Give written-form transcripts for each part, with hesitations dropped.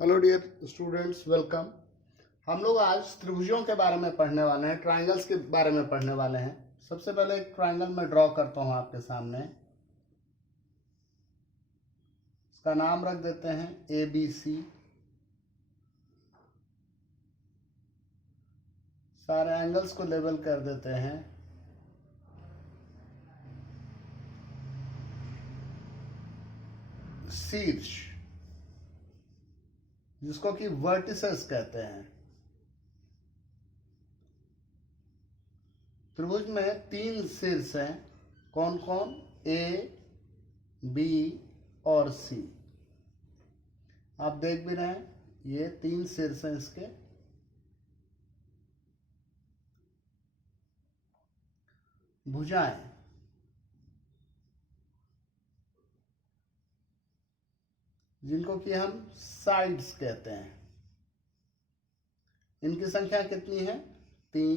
Hello dear students, welcome. हम लोग आज त्रिभुजों के बारे में पढ़ने वाले हैं, ट्रायंगल्स के बारे में पढ़ने वाले हैं। सबसे पहले एक ट्रायंगल मैं ड्रॉ करता हूं आपके सामने। इसका नाम रख देते हैं ABC। सारे एंगल्स को लेवल कर देते हैं। शीर्ष, जिसको कि वर्टिसेस कहते हैं। त्रिभुज में 3 शीर्ष हैं। कौन कौन? A, B और C। आप देख भी रहे हैं, ये 3 शीर्ष हैं इसके। भुजाएं, जिनको कि हम साइड्स कहते हैं, इनकी संख्या कितनी है? 3।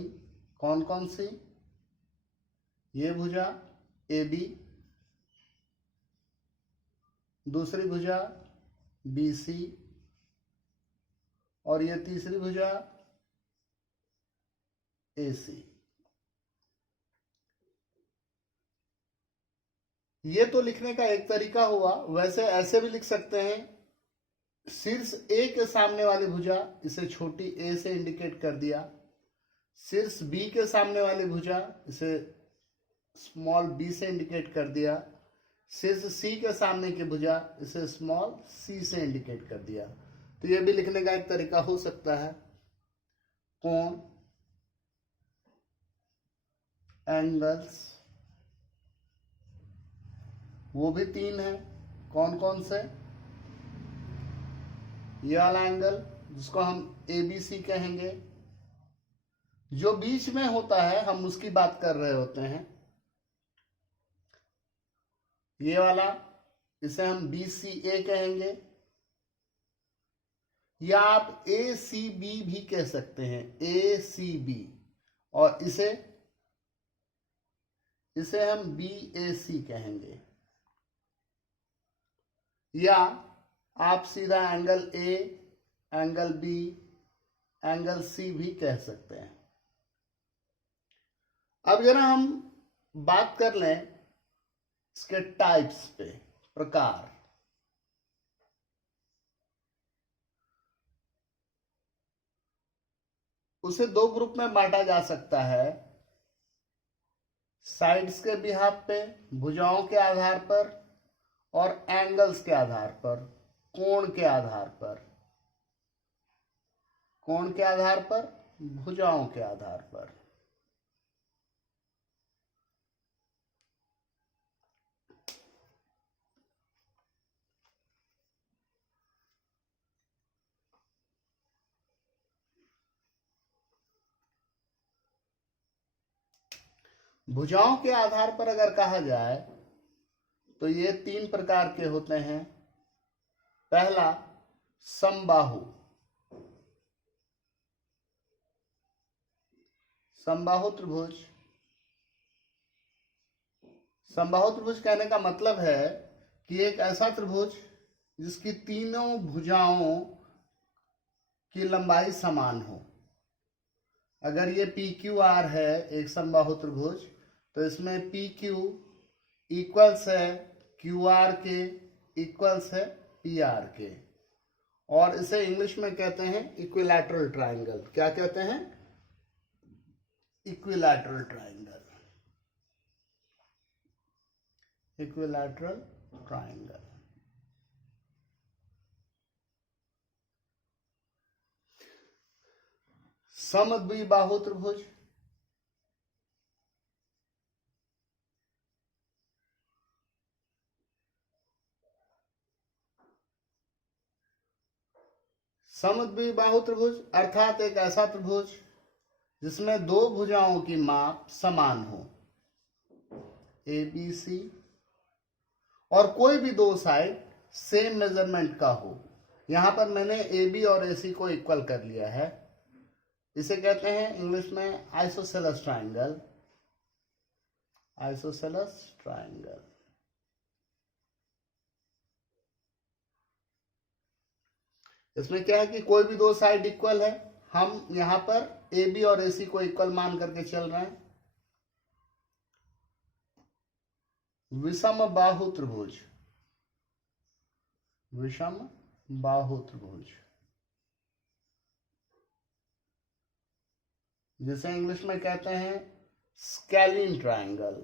कौन कौन सी? ये भुजा AB, दूसरी भुजा BC और ये तीसरी भुजा AC। ये तो लिखने का एक तरीका हुआ। वैसे ऐसे भी लिख सकते हैं, शीर्ष A के सामने वाली भुजा, इसे छोटी a से इंडिकेट कर दिया। शीर्ष B के सामने वाली भुजा, इसे स्मॉल b से इंडिकेट कर दिया। शीर्ष C के सामने की भुजा, इसे स्मॉल c से इंडिकेट कर दिया। तो ये भी लिखने का एक तरीका हो सकता है। कोण, एंगल्स, वो भी 3 है। कौन कौन से? ये वाला एंगल, जिसको हम ABC कहेंगे, जो बीच में होता है हम उसकी बात कर रहे होते हैं। ये वाला, इसे हम BCA कहेंगे, या आप ACB भी कह सकते हैं, ACB। और इसे हम BAC कहेंगे, या आप सीधा angle A, angle B, angle C भी कह सकते हैं। अब जरा हम बात कर लें इसके टाइप्स पे, प्रकार। उसे 2 ग्रुप में बांटा जा सकता है, साइड्स के बिहाफ पे, भुजाओं के आधार पर, और एंगल्स के आधार पर, कोण के आधार पर। कोण के आधार पर, भुजाओं के आधार पर। भुजाओं के आधार पर अगर कहा जाए तो ये 3 प्रकार के होते हैं। पहला, समबाहु। समबाहु त्रिभुज। समबाहु त्रिभुज कहने का मतलब है कि एक ऐसा त्रिभुज जिसकी तीनों भुजाओं की लंबाई समान हो। अगर ये PQR है एक समबाहु त्रिभुज, तो इसमें PQ इक्वल्स है QR के, इक्वल्स है PR के। और इसे इंग्लिश में कहते हैं इक्विलैटरल ट्रायंगल। क्या कहते हैं? Equilateral triangle. Equilateral triangle. समद्विबाहु त्रिभुज। समद्विबाहु त्रिभुज अर्थात एक ऐसा त्रिभुज जिसमें 2 भुजाओं की माप समान हो, ABC, और कोई भी 2 साइड सेम मेजरमेंट का हो। यहां पर मैंने AB और AC को इक्वल कर लिया है। इसे कहते हैं इंग्लिश में आइसोसेलेस ट्रायंगल। आइसोसेलेस इसमें क्या है कि कोई भी दो साइड इक्वल है, हम यहाँ पर ए बी और ए सी को इक्वल मान करके चल रहे हैं। विषम बाहु त्रिभुज, विषम बाहु त्रिभुज जिसे इंग्लिश में कहते हैं स्केलिन ट्रायंगल।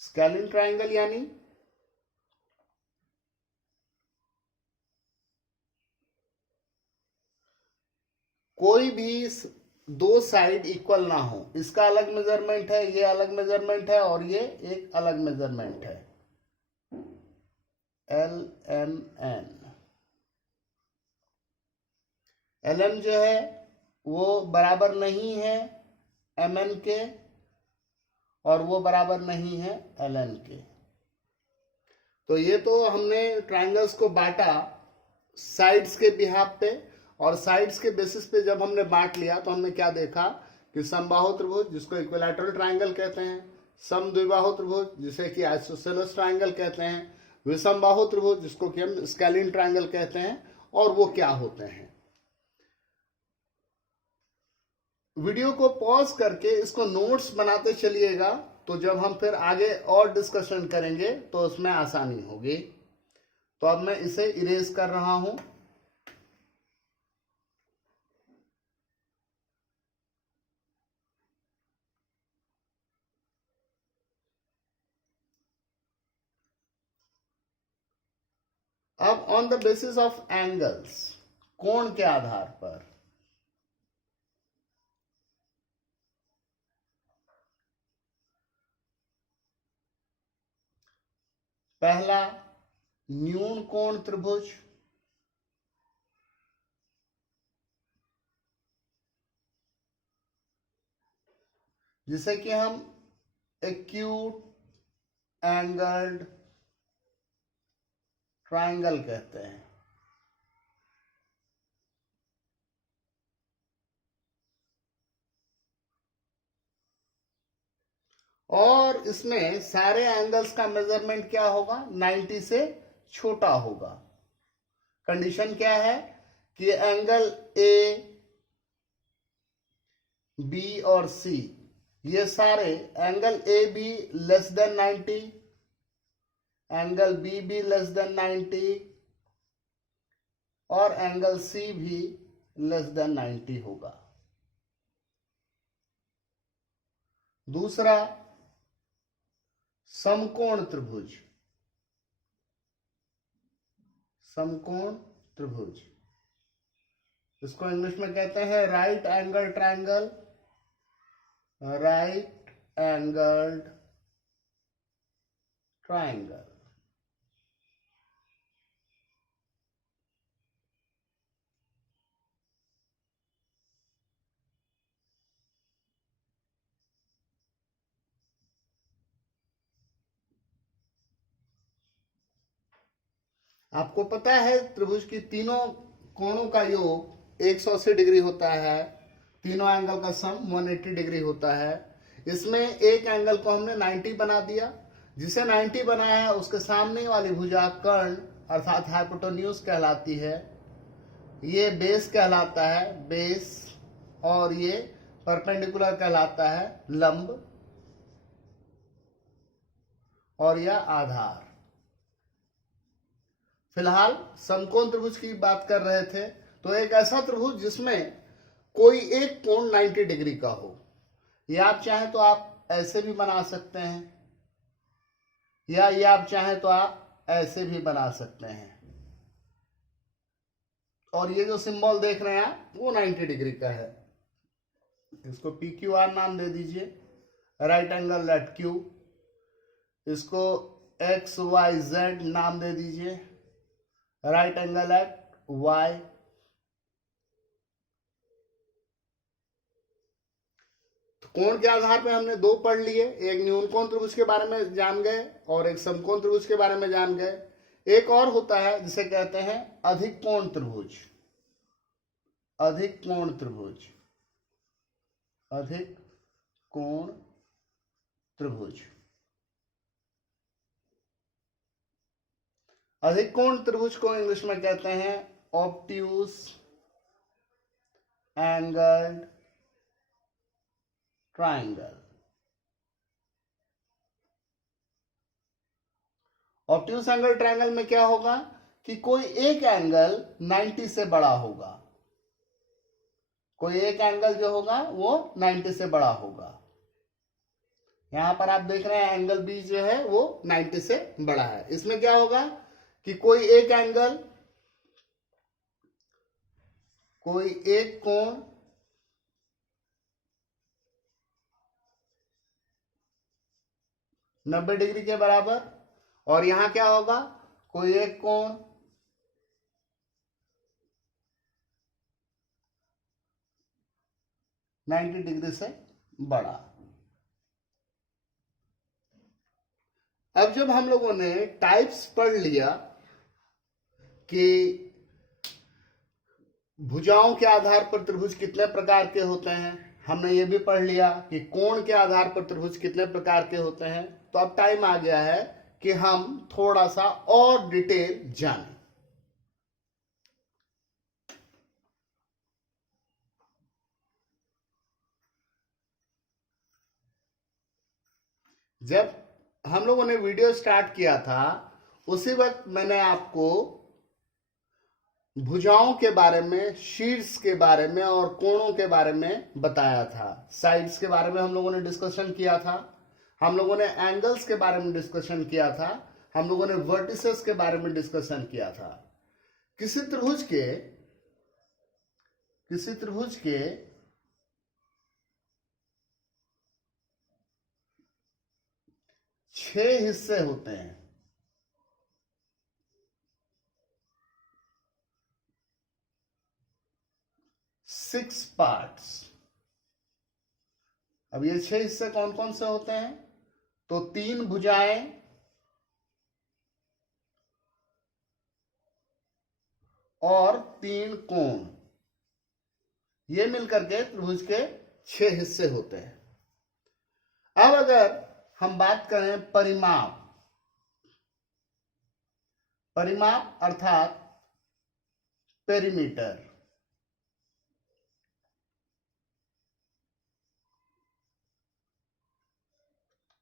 स्केलिन ट्रायंगल यानी कोई भी दो साइड इक्वल ना हो, इसका अलग मेजरमेंट है, ये अलग मेजरमेंट है, और ये एक अलग मेजरमेंट है, LMN। LM जो है वो बराबर नहीं है MN के, और वो बराबर नहीं है LN के। तो ये तो हमने ट्रायंगल्स को बांटा साइड्स के बिहाफ पे, और साइड्स के बेसिस पे जब हमने बांट लिया तो हमने क्या देखा कि समबाहु त्रिभुज जिसको इक्विलैटरल ट्रायंगल कहते हैं, समद्विबाहु त्रिभुज जिसे कि आइसोसेलेस ट्रायंगल कहते हैं, विषमबाहु त्रिभुज जिसको कि हम स्केलिन ट्रायंगल कहते हैं, और वो क्या होते हैं। वीडियो को पॉज करके इसको नोट्स बनाते चलिएगा, तो जब हम फिर आगे और डिस्कशन करेंगे तो उसमें आसानी होगी। तो अब मैं इसे इरेज कर रहा हूं। अब on the basis of angles, कोण के आधार पर, पहला न्यून कोण त्रिभुज, जिसे कि हम एक्यूट एंगल्ड ट्रायंगल कहते हैं। और इसमें सारे एंगल्स का मेजरमेंट क्या होगा, 90 से छोटा होगा। कंडीशन क्या है कि एंगल ए, बी और सी, ये सारे angle A B less than 90, angle B भी लेस देन 90, और एंगल सी भी लेस देन 90 होगा। दूसरा समकोण त्रिभुज, समकोण त्रिभुज इसको इंग्लिश में कहते हैं right angle triangle, right angled triangle. आपको पता है त्रिभुज की तीनों कोणों का योग 180 डिग्री होता है, तीनों एंगल का सम 180 डिग्री होता है। इसमें एक एंगल को हमने 90 बना दिया, जिसे 90 बनाया है उसके सामने वाली भुजा कर्ण अर्थात हाइपोटेन्यूज कहलाती है, ये बेस कहलाता है, बेस, और ये परपेंडिकुलर कहलाता है, लंब, और यह आधार। फिलहाल समकोण त्रिभुज की बात कर रहे थे, तो एक ऐसा त्रिभुज जिसमें कोई एक कोण 90 डिग्री का हो, या आप चाहें तो आप ऐसे भी बना सकते हैं, या ये आप चाहें तो आप ऐसे भी बना सकते हैं। और ये जो सिंबल देख रहे हैं आप, वो 90 डिग्री का है। इसको PQR नाम दे दीजिए, राइट एंगल एट Q। इसको XYZ नाम दे दीजिए, राइट एंगल एट Y। कोण के आधार पे हमने दो पढ़ लिए, एक न्यून कोण त्रिभुज के बारे में जान गए और एक समकोण त्रिभुज के बारे में जान गए। एक और होता है जिसे कहते हैं अधिक कोण त्रिभुज, अधिक कोण त्रिभुज, अधिक कोण त्रिभुज। अधिक कोण त्रिभुज को इंग्लिश में कहते हैं obtuse angled triangle. Obtuse angle triangle में क्या होगा कि कोई एक एंगल 90 से बड़ा होगा, कोई एक एंगल जो होगा वो 90 से बड़ा होगा। यहां पर आप देख रहे हैं एंगल बी जो है वो 90 से बड़ा है। इसमें क्या होगा कि कोई एक एंगल, कोई एक कोण 90 डिग्री के बराबर, और यहां क्या होगा कोई एक कोण 90 डिग्री से बड़ा। अब जब हम लोगों ने टाइप्स पढ़ लिया कि भुजाओं के आधार पर त्रिभुज कितने प्रकार के होते हैं, हमने ये भी पढ़ लिया कि कोण के आधार पर त्रिभुज कितने प्रकार के होते हैं, तो अब टाइम आ गया है कि हम थोड़ा सा और डिटेल जानें। जब हम लोगों ने वीडियो स्टार्ट किया था उसी वक्त मैंने आपको भुजाओं के बारे में, शीर्ष के बारे में और कोणों के बारे में बताया था। साइड्स के बारे में हम लोगों ने डिस्कशन किया था, हम लोगों ने एंगल्स के बारे में डिस्कशन किया था, हम लोगों ने वर्टिसेस के बारे में डिस्कशन किया था। किसी त्रिभुज के 6 हिस्से होते हैं। 6 पार्ट्स। अब ये 6 हिस्से कौन कौन से होते हैं? तो 3 भुजाएं और 3 कोण, ये मिलकर के त्रिभुज के 6 हिस्से होते हैं। अब अगर हम बात करें परिमाप, परिमाप अर्थात पेरीमीटर,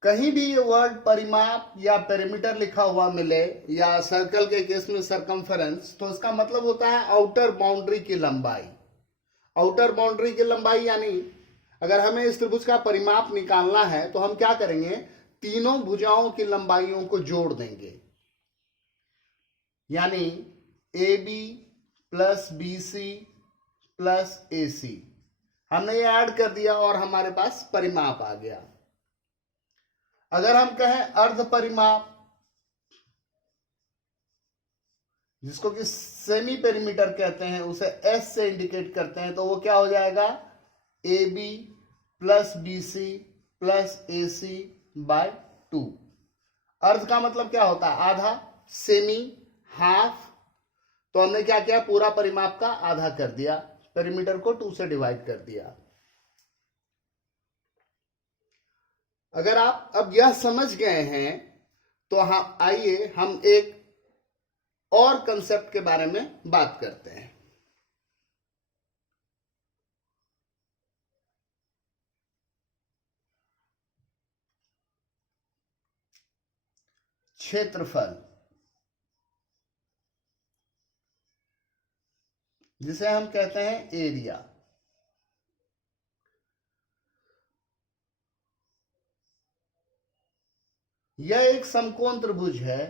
कहीं भी ये वर्ड परिमाप या पेरीमीटर लिखा हुआ मिले, या सर्कल के केस में सरकमफेरेंस, तो इसका मतलब होता है आउटर बाउंड्री की लंबाई। आउटर बाउंड्री की लंबाई यानी अगर हमें इस त्रिभुज का परिमाप निकालना है तो हम क्या करेंगे, तीनों भुजाओं की लंबाइयों को जोड़ देंगे, यानी A B plus B C plus A C, हमने ये ऐड कर दिया और हमारे पास परिमाप आ गया। अगर हम कहें अर्ध परिमाप, जिसको कि सेमी पेरीमीटर कहते हैं, उसे एस से इंडिकेट करते हैं, तो वो क्या हो जाएगा, A B plus B C plus A C by 2। अर्ध का मतलब क्या होता है, आधा, सेमी हाफ, तो हमने क्या किया, पूरा परिमाप का आधा कर दिया, पेरीमीटर को 2 से डिवाइड कर दिया। अगर आप अब यह समझ गए हैं तो हाँ, आइए हम एक और कंसेप्ट के बारे में बात करते हैं। क्षेत्रफल, जिसे हम कहते हैं एरिया। यह एक समकोण त्रिभुज है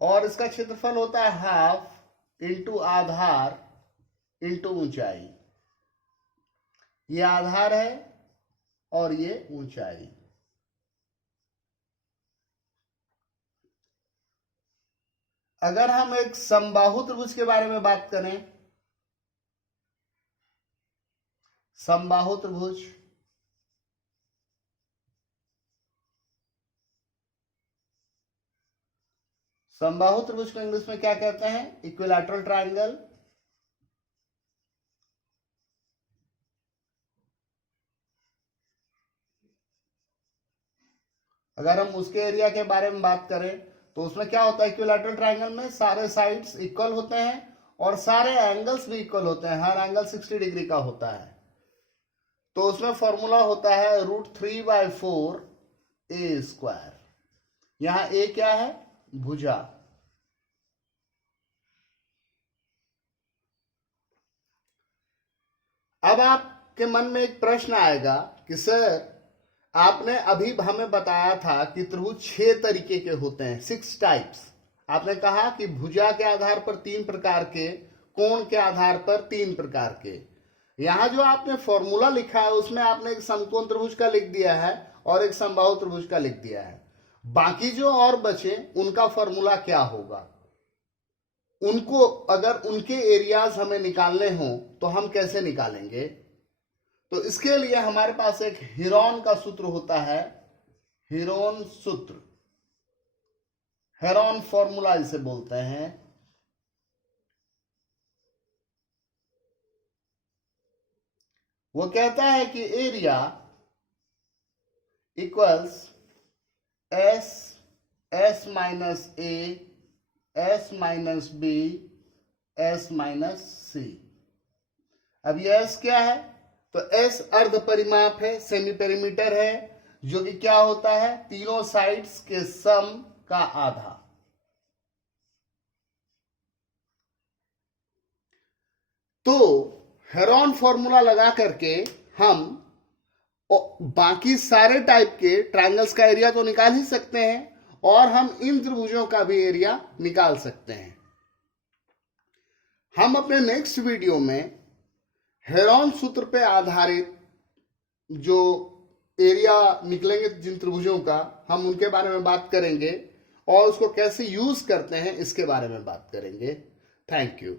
और इसका क्षेत्रफल होता है हाफ इंटू आधार इंटू ऊंचाई। ये आधार है और ये ऊंचाई। अगर हम एक समबाहु त्रिभुज के बारे में बात करें, समबाहु त्रिभुज, समबाहु त्रिभुज को इंग्लिश में क्या कहते हैं, इक्विलैटरल ट्रायंगल। अगर हम उसके एरिया के बारे में बात करें तो उसमें क्या होता है, इक्विलैटरल ट्रायंगल में सारे साइड्स इक्वल होते हैं और सारे एंगल्स भी इक्वल होते हैं, हर एंगल 60 डिग्री का होता है। तो उसमें फॉर्मूला होता है √3/4 a²। यहां ए क्या है, भुजा। अब आपके मन में एक प्रश्न आएगा कि सर आपने अभी हमें बताया था कि त्रिभुज 6 तरीके के होते हैं, 6 टाइप्स। आपने कहा कि भुजा के आधार पर 3 प्रकार के, कोण के आधार पर 3 प्रकार के। यहां जो आपने फॉर्मूला लिखा है उसमें आपने एक समकोण त्रिभुज का लिख दिया है और एक समबाहु त्रिभुज का लिख दिया है। बाकी जो और बचे उनका फॉर्मूला क्या होगा, उनको अगर उनके एरियाज हमें निकालने हो तो हम कैसे निकालेंगे? तो इसके लिए हमारे पास एक हेरोन का सूत्र होता है, हेरोन सूत्र, हेरोन फॉर्मूला इसे बोलते हैं। वो कहता है कि area equals S minus A S minus B S minus C। अब ये S क्या है, तो S अर्ध परिमाप है, सेमी पेरीमीटर है, जो कि क्या होता है, तीनों साइड्स के सम का आधा। तो हेरोन फॉर्मूला लगा करके हम बाकी सारे टाइप के ट्रायंगल्स का एरिया तो निकाल ही सकते हैं और हम इन त्रिभुजों का भी एरिया निकाल सकते हैं। हम अपने नेक्स्ट वीडियो में हेरोन सूत्र पे आधारित जो एरिया निकलेंगे जिन त्रिभुजों का, हम उनके बारे में बात करेंगे और उसको कैसे यूज करते हैं इसके बारे में बात करेंगे। Thank you.